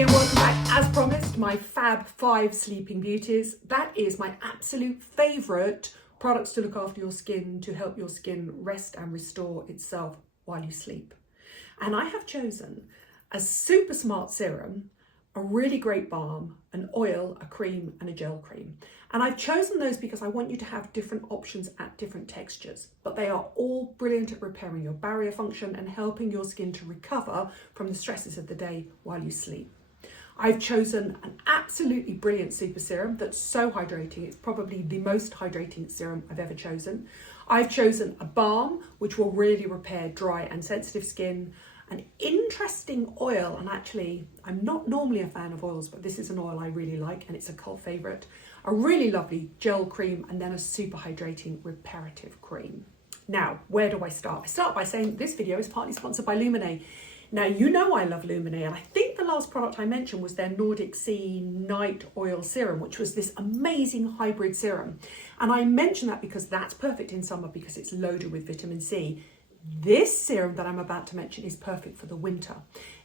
everybody and welcome back. As promised, my Fab 5 Sleeping Beauties. That is my absolute favourite products to look after your skin, to help your skin rest and restore itself while you sleep. And I have chosen a super smart serum, a really great balm, an oil, a cream and a gel cream. And I've chosen those because I want you to have different options at different textures, but they are all brilliant at repairing your barrier function and helping your skin to recover from the stresses of the day while you sleep. I've chosen an absolutely brilliant super serum that's so hydrating. It's probably the most hydrating serum I've ever chosen. I've chosen a balm, which will really repair dry and sensitive skin, an interesting oil, and actually I'm not normally a fan of oils, but this is an oil I really like and it's a cult favourite, a really lovely gel cream, and then a super hydrating reparative cream. Now, where do I start? I start by saying this video is partly sponsored by Lumene. Now, you know I love Lumene, and I think the last product I mentioned was their Nordic Sea Night Oil Serum, which was this amazing hybrid serum. And I mention that because that's perfect in summer because it's loaded with vitamin C. This serum that I'm about to mention is perfect for the winter.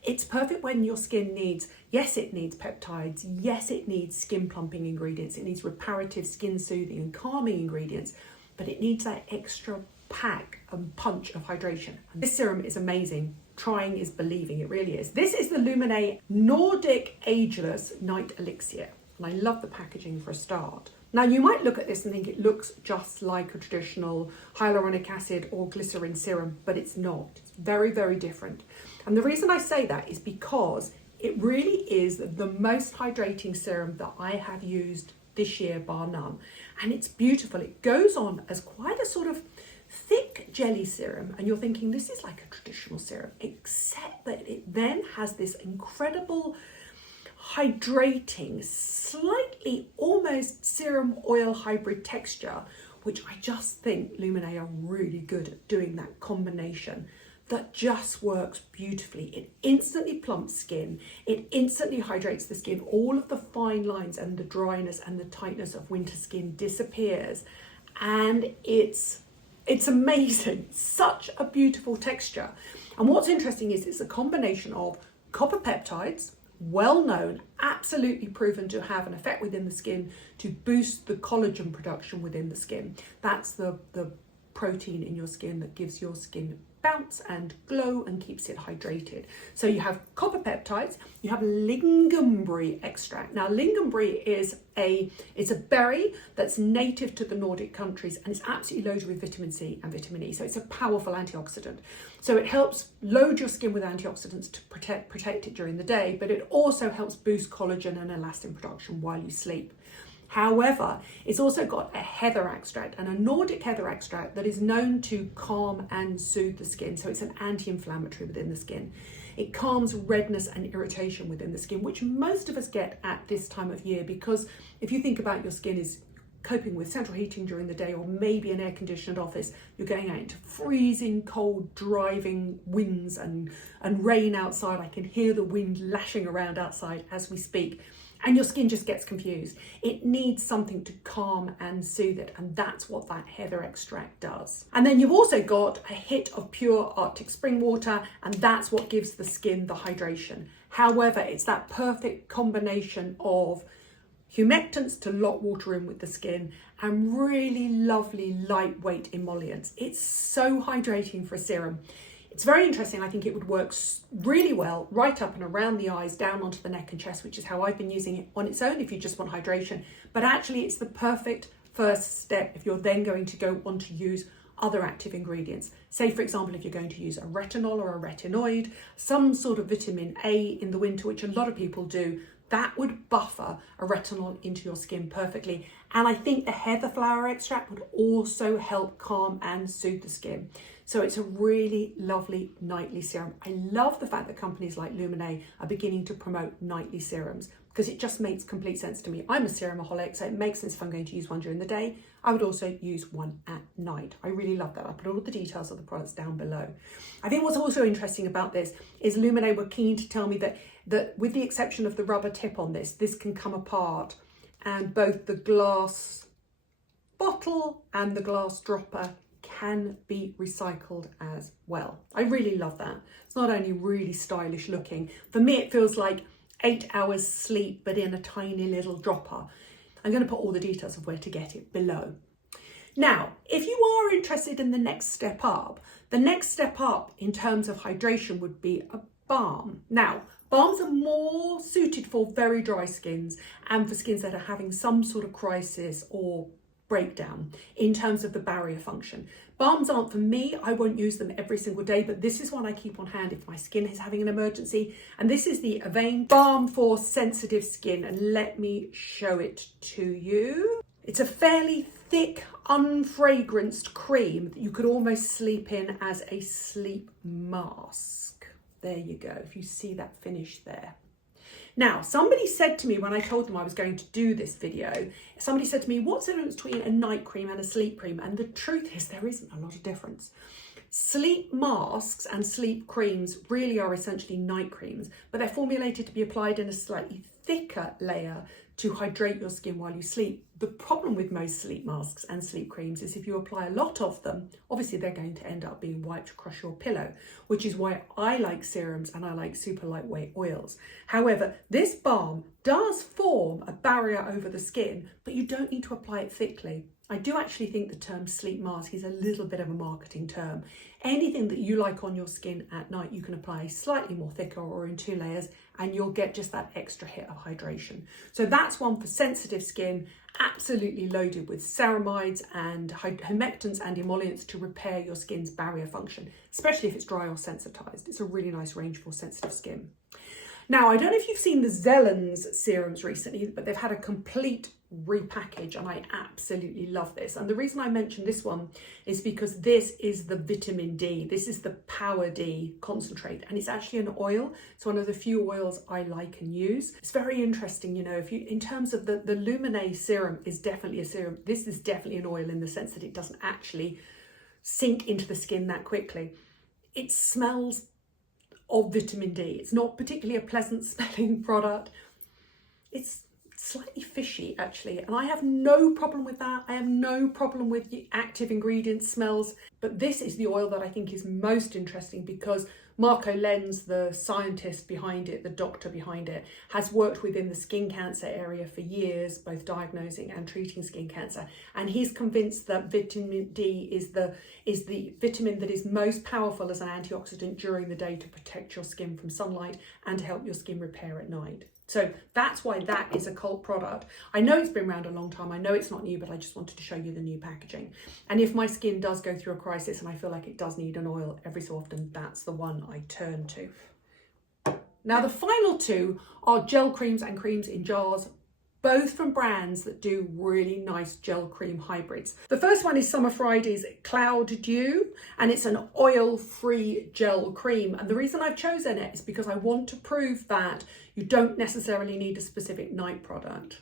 It's perfect when your skin needs, yes, it needs peptides, yes, it needs skin plumping ingredients, it needs reparative, skin soothing and calming ingredients, but it needs that extra pack and punch of hydration. And this serum is amazing. Trying is believing, it really is. This is the Lumene Nordic Ageless Night Elixir, and I love the packaging for a start. Now, you might look at this and think it looks just like a traditional hyaluronic acid or glycerin serum, but it's not. It's very, very different. And the reason I say that is because it really is the most hydrating serum that I have used this year, bar none. And it's beautiful. It goes on as quite a sort of thick jelly serum, and you're thinking this is like a traditional serum, except that it then has this incredible hydrating, slightly almost serum oil hybrid texture, which I just think Lumene are really good at doing that combination that just works beautifully. It instantly plumps skin, it instantly hydrates the skin, all of the fine lines and the dryness and the tightness of winter skin disappears, and it's amazing. Such a beautiful texture. And what's interesting is it's a combination of copper peptides, well known, absolutely proven to have an effect within the skin to boost the collagen production within the skin. That's the protein in your skin that gives your skin bounce and glow and keeps it hydrated. So you have copper peptides, you have lingonberry extract. Now, lingonberry is it's a berry that's native to the Nordic countries, and it's absolutely loaded with vitamin C and vitamin E. So it's a powerful antioxidant. So it helps load your skin with antioxidants to protect it during the day, but it also helps boost collagen and elastin production while you sleep. However, it's also got a heather extract, and a Nordic heather extract that is known to calm and soothe the skin. So it's an anti-inflammatory within the skin. It calms redness and irritation within the skin, which most of us get at this time of year, because if you think about your skin is coping with central heating during the day, or maybe an air-conditioned office, you're going out into freezing cold driving winds and rain outside. I can hear the wind lashing around outside as we speak. And your skin just gets confused. It needs something to calm and soothe it, and that's what that heather extract does. And then you've also got a hit of pure Arctic spring water, and that's what gives the skin the hydration. However, it's that perfect combination of humectants to lock water in with the skin and really lovely lightweight emollients. It's so hydrating for a serum. It's very interesting. I think it would work really well right up and around the eyes, down onto the neck and chest, which is how I've been using it on its own if you just want hydration. But actually, it's the perfect first step if you're then going to go on to use other active ingredients. Say, for example, if you're going to use a retinol or a retinoid, some sort of vitamin A in the winter, which a lot of people do, that would buffer a retinol into your skin perfectly. And I think the heather flower extract would also help calm and soothe the skin. So it's a really lovely nightly serum. I love the fact that companies like Lumene are beginning to promote nightly serums, because it just makes complete sense to me. I'm a serumaholic, so it makes sense if I'm going to use one during the day. I would also use one at night. I really love that. I put all the details of the products down below. I think what's also interesting about this is Lumene were keen to tell me that with the exception of the rubber tip on this can come apart, and both the glass bottle and the glass dropper can be recycled as well. I really love that. It's not only really stylish looking, for me it feels like 8 hours sleep, but in a tiny little dropper. I'm going to put all the details of where to get it below. Now, if you are interested in the next step up in terms of hydration would be a balm. Now, balms are more suited for very dry skins and for skins that are having some sort of crisis or breakdown in terms of the barrier function. Balms aren't for me. I won't use them every single day, but this is one I keep on hand if my skin is having an emergency. And this is the Avene Balm for Sensitive Skin. And let me show it to you. It's a fairly thick, unfragranced cream that you could almost sleep in as a sleep mask. There you go, if you see that finish there. Now, somebody said to me when I told them I was going to do this video, somebody said to me, what's the difference between a night cream and a sleep cream? And the truth is there isn't a lot of difference. Sleep masks and sleep creams really are essentially night creams, but they're formulated to be applied in a slightly thicker layer to hydrate your skin while you sleep. The problem with most sleep masks and sleep creams is if you apply a lot of them, obviously they're going to end up being wiped across your pillow, which is why I like serums and I like super lightweight oils. However, this balm does form a barrier over the skin, but you don't need to apply it thickly. I do actually think the term sleep mask is a little bit of a marketing term. Anything that you like on your skin at night, you can apply slightly more thicker or in 2 layers, and you'll get just that extra hit of hydration. So that's one for sensitive skin, absolutely loaded with ceramides and humectants and emollients to repair your skin's barrier function, especially if it's dry or sensitized. It's a really nice range for sensitive skin. Now, I don't know if you've seen the Zelens serums recently, but they've had a complete repackage and I absolutely love this. And the reason I mention this one is because this is the vitamin D. This is the Power D concentrate, and it's actually an oil. It's one of the few oils I like and use. It's very interesting, you know, if you, in terms of the Lumene serum is definitely a serum. This is definitely an oil in the sense that it doesn't actually sink into the skin that quickly. It smells of vitamin D. It's not particularly a pleasant smelling product. It's slightly fishy actually, and I have no problem with that. I have no problem with the active ingredient smells, but this is the oil that I think is most interesting because Marco Lenz, the scientist behind it, the doctor behind it, has worked within the skin cancer area for years, both diagnosing and treating skin cancer. And he's convinced that vitamin D is the vitamin that is most powerful as an antioxidant during the day to protect your skin from sunlight and to help your skin repair at night. So that's why that is a cult product. I know it's been around a long time. I know it's not new, but I just wanted to show you the new packaging. And if my skin does go through a crisis and I feel like it does need an oil every so often, that's the one I turn to. Now, the final two are gel creams and creams in jars, both from brands that do really nice gel cream hybrids. The first one is Summer Friday's Cloud Dew, and it's an oil-free gel cream. And the reason I've chosen it is because I want to prove that you don't necessarily need a specific night product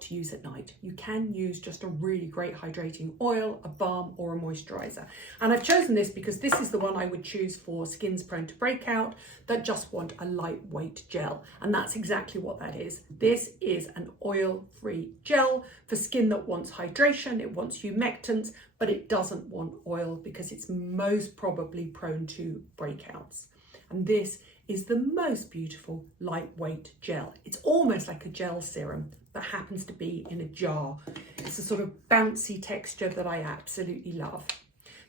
to use at night. You can use just a really great hydrating oil, a balm or a moisturizer. And I've chosen this because this is the one I would choose for skins prone to breakout that just want a lightweight gel. And that's exactly what that is. This is an oil-free gel for skin that wants hydration, it wants humectants, but it doesn't want oil because it's most probably prone to breakouts. And this is the most beautiful lightweight gel. It's almost like a gel serum that happens to be in a jar. It's a sort of bouncy texture that I absolutely love.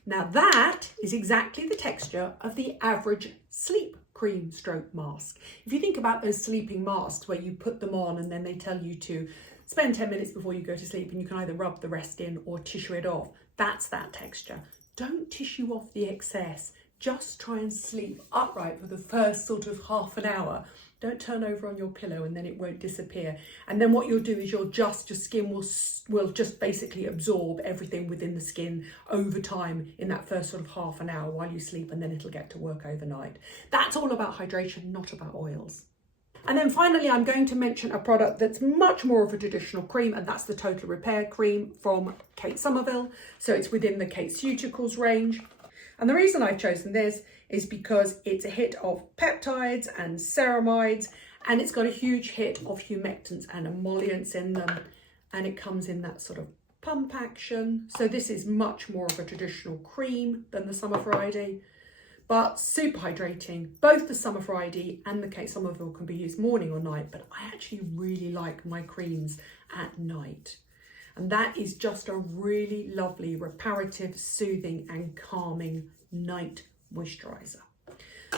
Now that is exactly the texture of the average sleep cream stroke mask. If you think about those sleeping masks where you put them on and then they tell you to spend 10 minutes before you go to sleep and you can either rub the rest in or tissue it off, that's that texture. Don't tissue off the excess. Just try and sleep upright for the first sort of half an hour. Don't turn over on your pillow and then it won't disappear. And then what you'll do is your skin will just basically absorb everything within the skin over time in that first sort of half an hour while you sleep, and then it'll get to work overnight. That's all about hydration, not about oils. And then finally, I'm going to mention a product that's much more of a traditional cream, and that's the Total Repair Cream from Kate Somerville. So it's within the Kate Cuticles range. And the reason I've chosen this is because it's a hit of peptides and ceramides, and it's got a huge hit of humectants and emollients in them, and it comes in that sort of pump action. So this is much more of a traditional cream than the Summer Friday, but super hydrating. Both the Summer Friday and the Kate Somerville can be used morning or night, but I actually really like my creams at night. And that is just a really lovely, reparative, soothing and calming night moisturiser.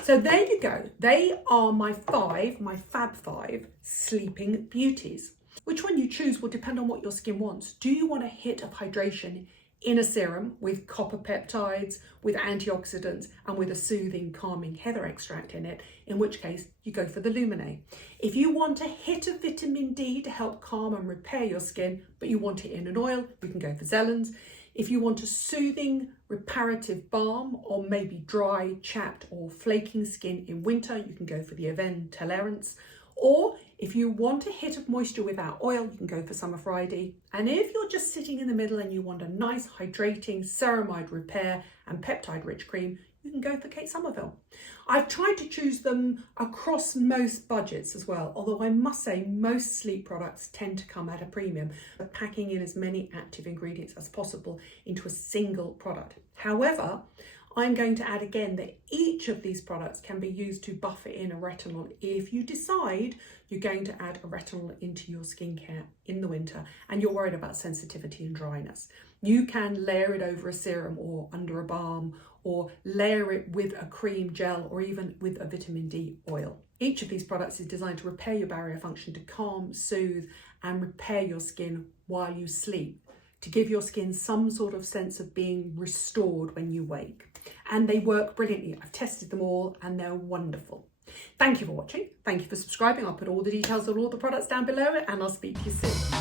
So there you go. They are my Fab 5 sleeping beauties. Which one you choose will depend on what your skin wants. Do you want a hit of hydration in a serum with copper peptides, with antioxidants and with a soothing, calming heather extract in it, in which case you go for the Lumene. If you want a hit of vitamin D to help calm and repair your skin, but you want it in an oil, you can go for Zelens. If you want a soothing, reparative balm or maybe dry, chapped or flaking skin in winter, you can go for the Avene Tolerance. Or if you want a hit of moisture without oil, you can go for Summer Friday. And if you're just sitting in the middle and you want a nice hydrating ceramide repair and peptide rich cream, you can go for Kate Somerville. I've tried to choose them across most budgets as well, although I must say most sleep products tend to come at a premium, but packing in as many active ingredients as possible into a single product. However, I'm going to add again that each of these products can be used to buffer in a retinol if you decide you're going to add a retinol into your skincare in the winter and you're worried about sensitivity and dryness. You can layer it over a serum or under a balm, or layer it with a cream gel or even with a vitamin D oil. Each of these products is designed to repair your barrier function, to calm, soothe and repair your skin while you sleep, to give your skin some sort of sense of being restored when you wake. And they work brilliantly. I've tested them all and they're wonderful. Thank you for watching. Thank you for subscribing. I'll put all the details on all the products down below and I'll speak to you soon.